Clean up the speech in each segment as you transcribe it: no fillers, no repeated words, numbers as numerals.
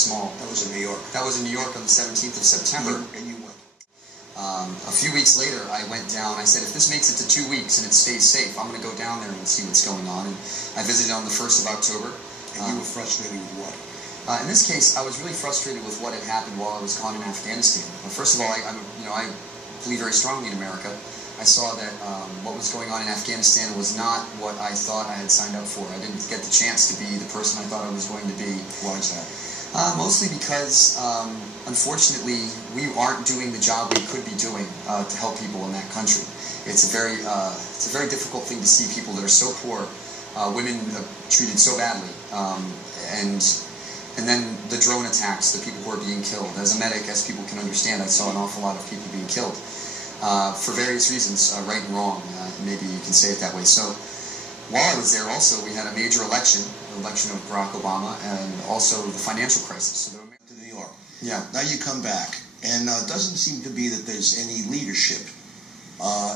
small. That was in New York. That was in New York on the 17th of September. And you went. A few weeks later, I went down. I said, if this makes it to 2 weeks and it stays safe, I'm going to go down there and see what's going on. And I visited on the 1st of October. And you were frustrated with what? In this case, I was really frustrated with what had happened while I was gone in Afghanistan. First of all, I believe very strongly in America. I saw that what was going on in Afghanistan was not what I thought I had signed up for. I didn't get the chance to be the person I thought I was going to be. Why is that? Mostly because, unfortunately, we aren't doing the job we could be doing to help people in that country. It's a very difficult thing to see people that are so poor, women treated so badly, and then the drone attacks, the people who are being killed. As a medic, as people can understand, I saw an awful lot of people being killed for various reasons, right and wrong. Maybe you can say it that way. So while I was there, also we had a major election, the election of Barack Obama, and also the financial crisis. So to New York. Yeah. Now you come back, and it doesn't seem to be that there's any leadership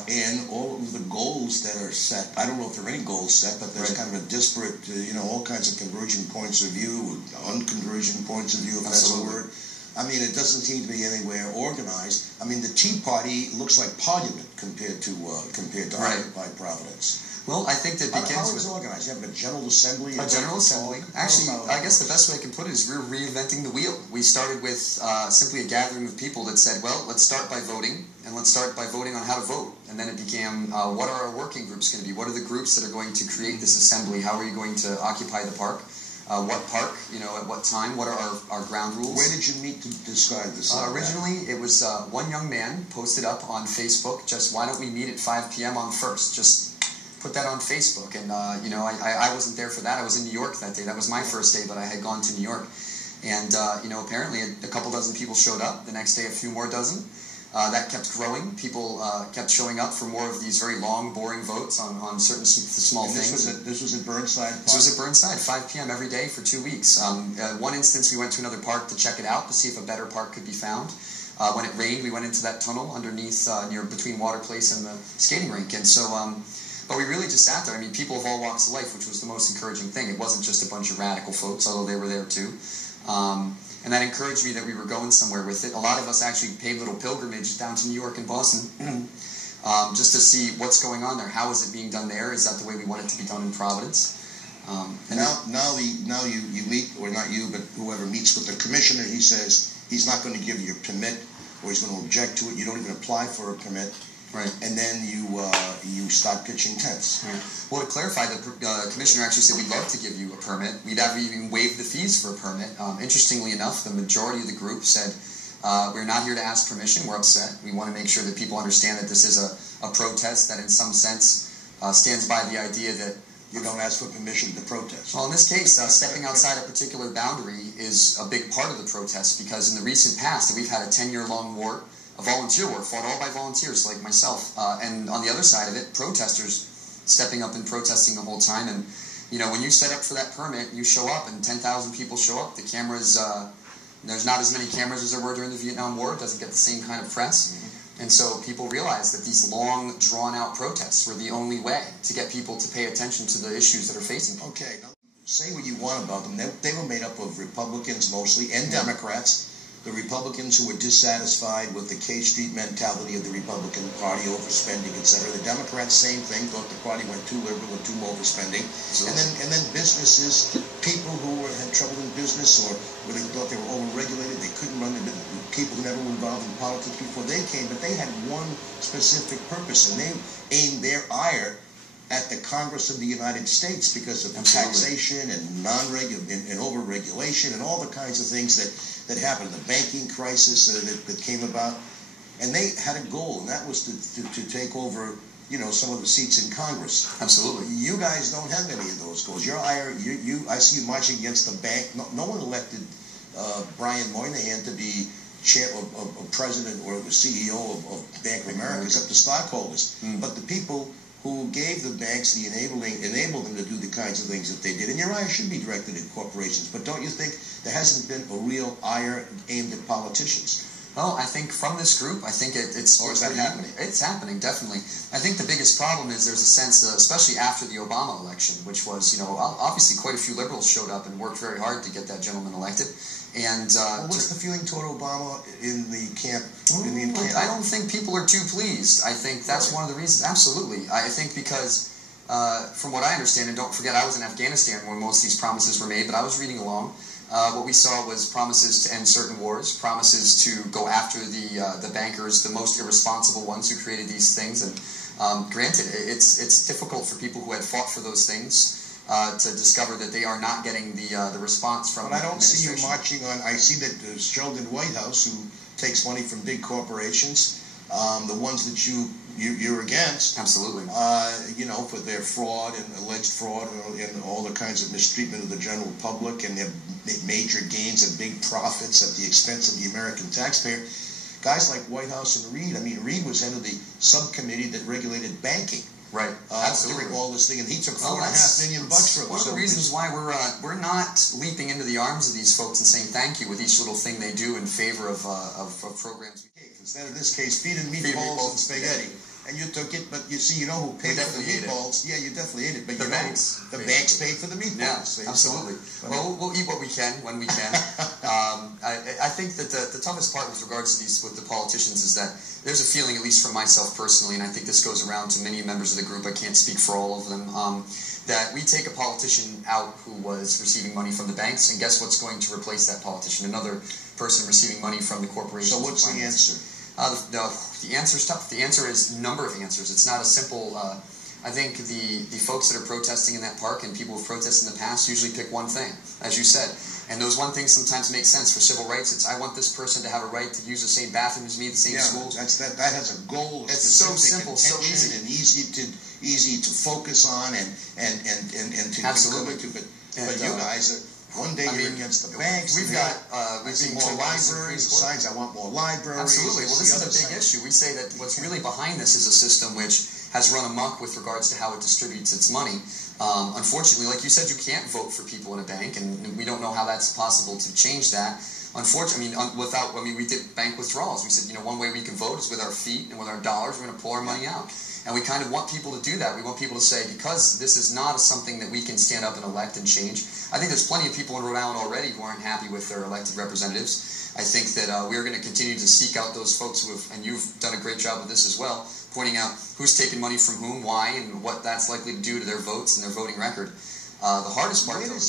in all of the goals that are set. I don't know if there are any goals set, but there's kind of a disparate, all kinds of converging points of view, unconverging points of view, if that's a word. I mean, it doesn't seem to be anywhere organized. I mean, the Tea Party looks like Parliament compared to Occupied Providence. Well, I think that begins how is it organized? You have a General Assembly? A General Assembly. Actually, I guess the best way I can put it is we're reinventing the wheel. We started with simply a gathering of people that said, well, let's start by voting, and let's start by voting on how to vote. And then it became, what are our working groups going to be? What are the groups that are going to create this assembly? How are you going to occupy the park? What park, at what time? What are our ground rules? Where did you meet to describe this? Originally, it was one young man posted up on Facebook, just, why don't we meet at 5 p.m. on the 1st? Just put that on Facebook, and I wasn't there for that. I was in New York that day. That was my first day, but I had gone to New York, and apparently a couple dozen people showed up. The next day, a few more dozen. That kept growing. People kept showing up for more of these very long, boring votes on certain small things. This was at Burnside Park? This was at Burnside, 5 p.m. every day for 2 weeks. One instance, we went to another park to check it out to see if a better park could be found. When it rained, we went into that tunnel underneath, between Water Place and the skating rink, and so. But we really just sat there. I mean, people of all walks of life, which was the most encouraging thing. It wasn't just a bunch of radical folks, although they were there too. And that encouraged me that we were going somewhere with it. A lot of us actually paid little pilgrimage down to New York and Boston just to see what's going on there. How is it being done there? Is that the way we want it to be done in Providence? And now you meet, or not you, but whoever meets with the commissioner, he says he's not going to give you a permit, or he's going to object to it. You don't even apply for a permit. Right. And then you start pitching tents. Right. Well, to clarify, the commissioner actually said we'd love to give you a permit. We'd never even waive the fees for a permit. Interestingly enough, the majority of the group said, we're not here to ask permission, we're upset. We want to make sure that people understand that this is a protest that in some sense stands by the idea that you don't ask for permission to protest. Well, in this case, stepping outside a particular boundary is a big part of the protest, because in the recent past we've had a 10-year-long war, a volunteer war, fought all by volunteers like myself, and on the other side of it, protesters stepping up and protesting the whole time. And when you set up for that permit, you show up and 10,000 people show up. The cameras, there's not as many cameras as there were during the Vietnam War. It doesn't get the same kind of press. And so people realize that these long, drawn-out protests were the only way to get people to pay attention to the issues that are facing people. Okay, now say what you want about them. They were made up of Republicans mostly and Democrats. The Republicans who were dissatisfied with the K Street mentality of the Republican Party, overspending, etc. The Democrats, same thing, thought the party went too liberal and too overspending. So, and then businesses, people who had trouble in business or really thought they were overregulated, they couldn't run it. People who never were involved in politics before they came, but they had one specific purpose, and they aimed their ire at the Congress of the United States because of taxation and and overregulation and all the kinds of things that happened, the banking crisis that came about. And they had a goal, and that was to take over, some of the seats in Congress. Absolutely. You guys don't have any of those goals. I see you marching against the bank. No one elected Brian Moynihan to be chair or president or the CEO of Bank of America, except the stockholders. But the people who gave the banks the enabled them to do the kinds of things that they did. And your ire should be directed at corporations, but don't you think there hasn't been a real ire aimed at politicians? Well, I think from this group, I think it's... Or is that happening? It's happening, definitely. I think the biggest problem is there's a sense, especially after the Obama election, which was, obviously quite a few liberals showed up and worked very hard to get that gentleman elected. And what's the feeling toward Obama in the camp? I don't think people are too pleased. I think that's one of the reasons. Absolutely. I think because, from what I understand, and don't forget I was in Afghanistan when most of these promises were made, but I was reading along. What we saw was promises to end certain wars, promises to go after the bankers, the most irresponsible ones who created these things. And granted, it's difficult for people who had fought for those things to discover that they are not getting the response from. But I don't see you marching on. I see that Sheldon Whitehouse, who takes money from big corporations, the ones that you're against. Absolutely. For their fraud and alleged fraud and all the kinds of mistreatment of the general public and their major gains and big profits at the expense of the American taxpayer. Guys like Whitehouse and Reid. I mean, Reid was head of the subcommittee that regulated banking. Right. Absolutely. During all this thing, and he took $4.5 million from us. One of the reasons why we're not leaping into the arms of these folks and saying thank you with each little thing they do in favor of programs. Instead of this case, feed meatballs and spaghetti. And you took it, but you see, you know who paid for the meatballs? Yeah, you definitely ate it. But the banks paid for the meatballs. Yeah, absolutely. Well, we'll eat what we can when we can. I think that the toughest part with regards to with the politicians is that there's a feeling, at least for myself personally, and I think this goes around to many members of the group, I can't speak for all of them, that we take a politician out who was receiving money from the banks, and guess what's going to replace that politician? Another person receiving money from the corporations. So what's the answer? The answer's tough. The answer is a number of answers. It's not a simple. I think the folks that are protesting in that park and people who've protested in the past usually pick one thing, as you said, and those one things sometimes make sense. For civil rights, it's I want this person to have a right to use the same bathroom as me, the same schools. That has a goal. It's so simple, so easy, and easy to focus on and to absolutely. But you guys are. One day you're against the banks. We've got more libraries. Besides, I want more libraries. Absolutely. Well, this is a big issue. We say that what's really behind this is a system which has run amok with regards to how it distributes its money. Unfortunately, like you said, you can't vote for people in a bank, and we don't know how that's possible to change that. Unfortunately, we did bank withdrawals. We said, one way we can vote is with our feet and with our dollars. We're going to pull our money out. And we kind of want people to do that. We want people to say, because this is not something that we can stand up and elect and change. I think there's plenty of people in Rhode Island already who aren't happy with their elected representatives. I think that we're going to continue to seek out those folks who have, and you've done a great job with this as well, pointing out who's taking money from whom, why, and what that's likely to do to their votes and their voting record. The hardest part, though...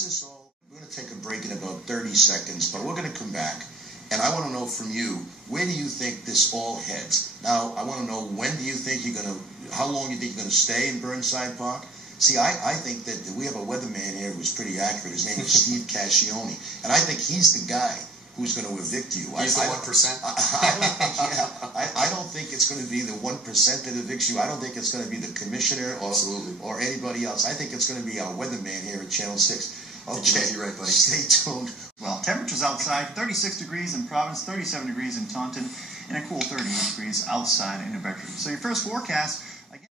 We're going to take a break in about 30 seconds, but we're going to come back. And I want to know from you, where do you think this all heads? Now, I want to know, how long do you think you're going to stay in Burnside Park? See, I think that we have a weatherman here who's pretty accurate. His name is Steve Cascione. And I think he's the guy who's going to evict you. He's the 1%? I don't think it's going to be the 1% that evicts you. I don't think it's going to be the commissioner or anybody else. I think it's going to be our weatherman here at Channel 6. Okay, you're right, buddy. Stay tuned. Well, temperatures outside, 36 degrees in Providence, 37 degrees in Taunton, and a cool 38 degrees outside in New Bedford. So your first forecast